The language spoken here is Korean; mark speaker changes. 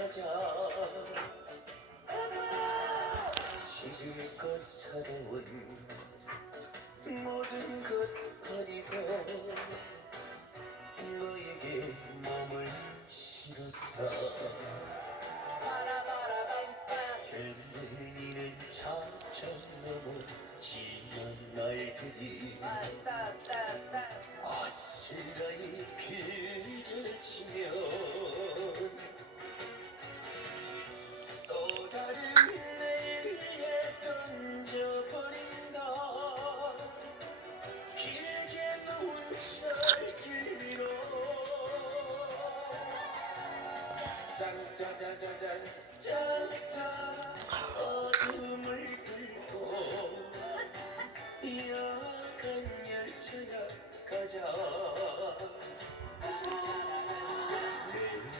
Speaker 1: 가자 지금껏 살아온 모든 것 버리고 너에게 몸을 실었다. 헬리는 차차 넘어 지난 날들이 아슬라이 길을 가자